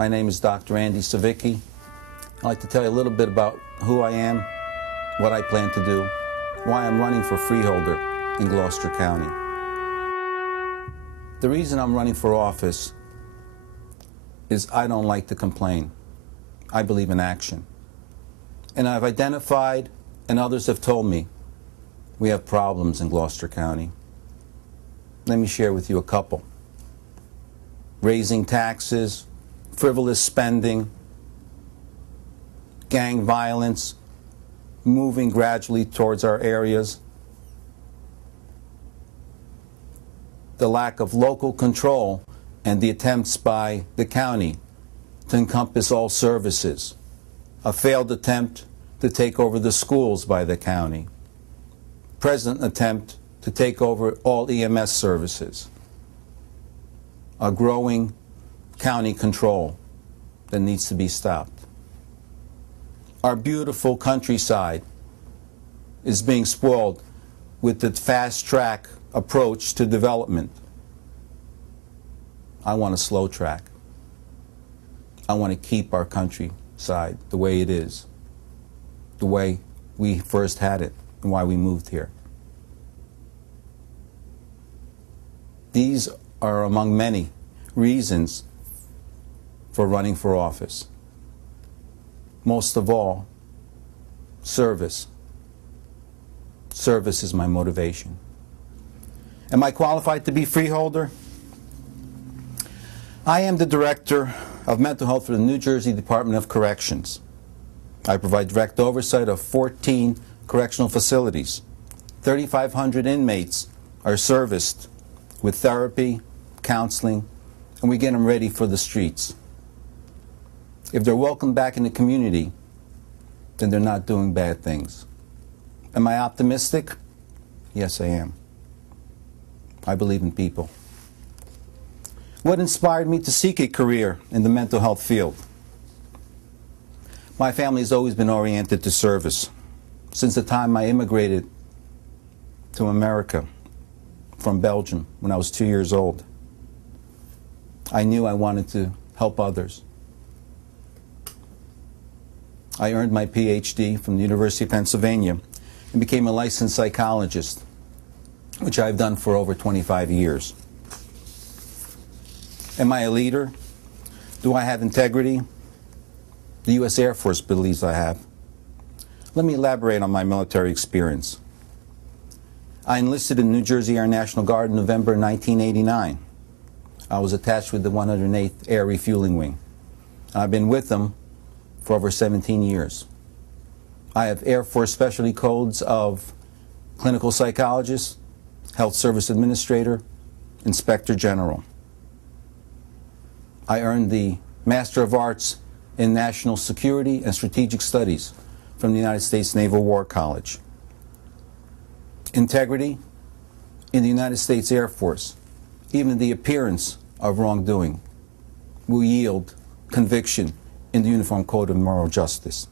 My name is Dr. Andy Savicky. I'd like to tell you a little bit about who I am, what I plan to do, why I'm running for Freeholder in Gloucester County. The reason I'm running for office is I don't like to complain. I believe in action. And I've identified, and others have told me, we have problems in Gloucester County. Let me share with you a couple. Raising taxes, frivolous spending, gang violence, moving gradually towards our areas, the lack of local control and the attempts by the county to encompass all services, a failed attempt to take over the schools by the county, present attempt to take over all EMS services, a growing county control that needs to be stopped. Our beautiful countryside is being spoiled with the fast-track approach to development. I want a slow track. I want to keep our countryside the way it is, the way we first had it and why we moved here. These are among many reasons for running for office. Most of all, service. Service is my motivation. Am I qualified to be Freeholder? I am the Director of Mental Health for the New Jersey Department of Corrections. I provide direct oversight of 14 correctional facilities. 3,500 inmates are serviced with therapy, counseling, and we get them ready for the streets. If they're welcomed back in the community, then they're not doing bad things. Am I optimistic? Yes, I am. I believe in people. What inspired me to seek a career in the mental health field? My family has always been oriented to service. Since the time I immigrated to America from Belgium when I was 2 years old, I knew I wanted to help others. I earned my PhD from the University of Pennsylvania and became a licensed psychologist, which I've done for over 25 years. Am I a leader? Do I have integrity? The U.S. Air Force believes I have. Let me elaborate on my military experience. I enlisted in New Jersey Air National Guard in November 1989. I was attached with the 108th Air Refueling Wing. I've been with them for over 17 years. I have Air Force specialty codes of clinical psychologist, health service administrator, inspector general. I earned the Master of Arts in National Security and Strategic Studies from the United States Naval War College. Integrity in the United States Air Force, even the appearance of wrongdoing, will yield conviction in the Uniform Code of Moral Justice.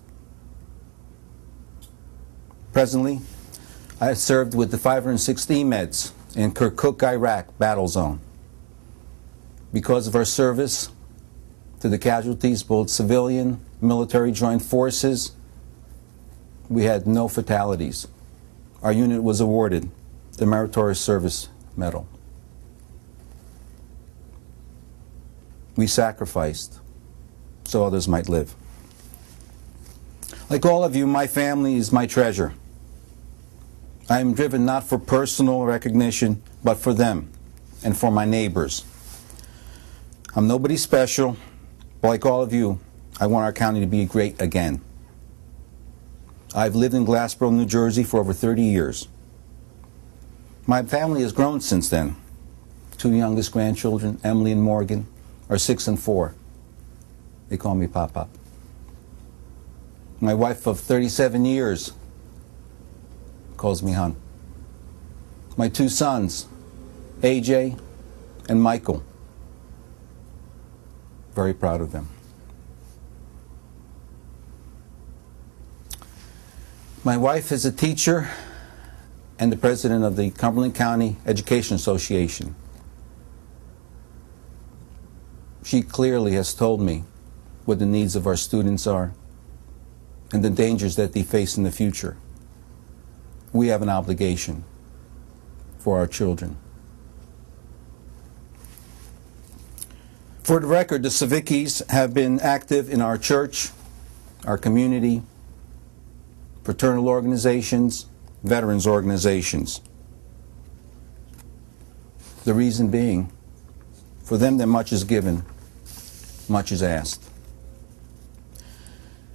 Presently, I served with the 506th EMEDS in Kirkuk, Iraq battle zone. Because of our service to the casualties, both civilian, military joint forces, we had no fatalities. Our unit was awarded the Meritorious Service Medal. We sacrificed so others might live. Like all of you, my family is my treasure. I am driven not for personal recognition, but for them and for my neighbors. I'm nobody special, but like all of you, I want our county to be great again. I've lived in Glassboro, New Jersey for over 30 years. My family has grown since then. Two youngest grandchildren, Emily and Morgan, are 6 and 4. They call me Pop-Pop. My wife of 37 years calls me Hon. My two sons, AJ and Michael. Very proud of them. My wife is a teacher and the president of the Cumberland County Education Association. She clearly has told me what the needs of our students are and the dangers that they face in the future. We have an obligation for our children. For the record, the Savickys have been active in our church, our community, fraternal organizations, veterans organizations. The reason being, for them that much is given, much is asked.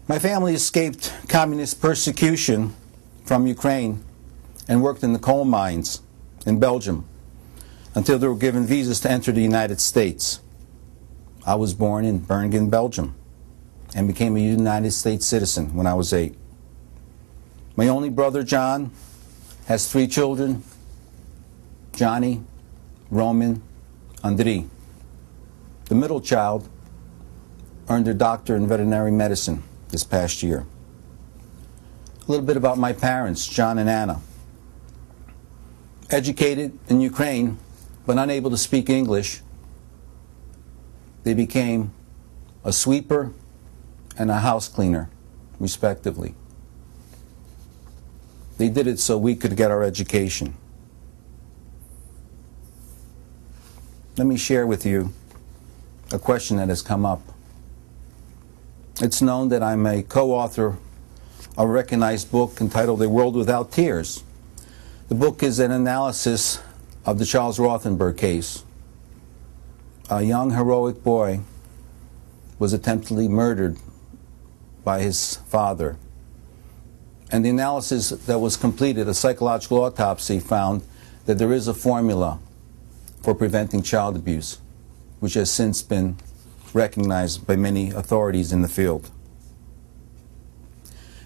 My family escaped communist persecution from Ukraine and worked in the coal mines in Belgium until they were given visas to enter the United States. I was born in Bergen, Belgium, and became a United States citizen when I was 8. My only brother, John, has 3 children: Johnny, Roman, Andrei. The middle child earned her doctor in veterinary medicine this past year. A little bit about my parents, John and Anna. Educated in Ukraine, but unable to speak English, they became a sweeper and a house cleaner, respectively. They did it so we could get our education. Let me share with you a question that has come up. It's known that I'm a co-author of a recognized book entitled A World Without Tears. The book is an analysis of the Charles Rothenberg case. A young heroic boy was attemptedly murdered by his father. And the analysis that was completed, a psychological autopsy, found that there is a formula for preventing child abuse, which has since been recognized by many authorities in the field.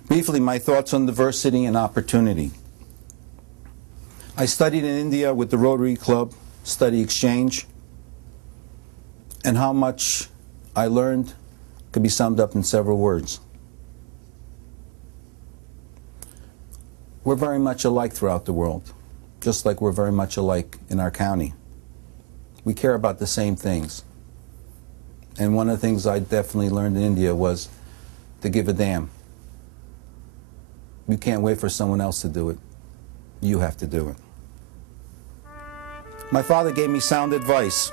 Briefly, my thoughts on diversity and opportunity. I studied in India with the Rotary Club Study Exchange, and how much I learned could be summed up in several words. We're very much alike throughout the world, just like we're very much alike in our county. We care about the same things. And one of the things I definitely learned in India was to give a damn. You can't wait for someone else to do it. You have to do it. My father gave me sound advice.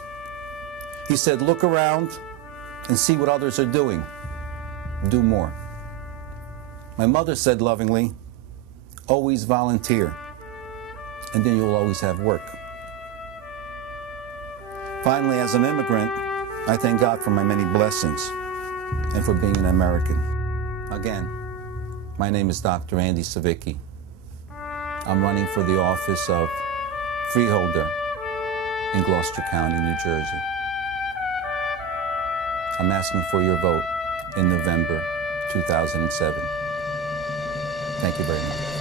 He said, look around and see what others are doing. Do more. My mother said lovingly, always volunteer, and then you'll always have work. Finally, as an immigrant, I thank God for my many blessings and for being an American. Again, my name is Dr. Andy Savicky. I'm running for the office of Freeholder in Gloucester County, New Jersey. I'm asking for your vote in November 2007. Thank you very much.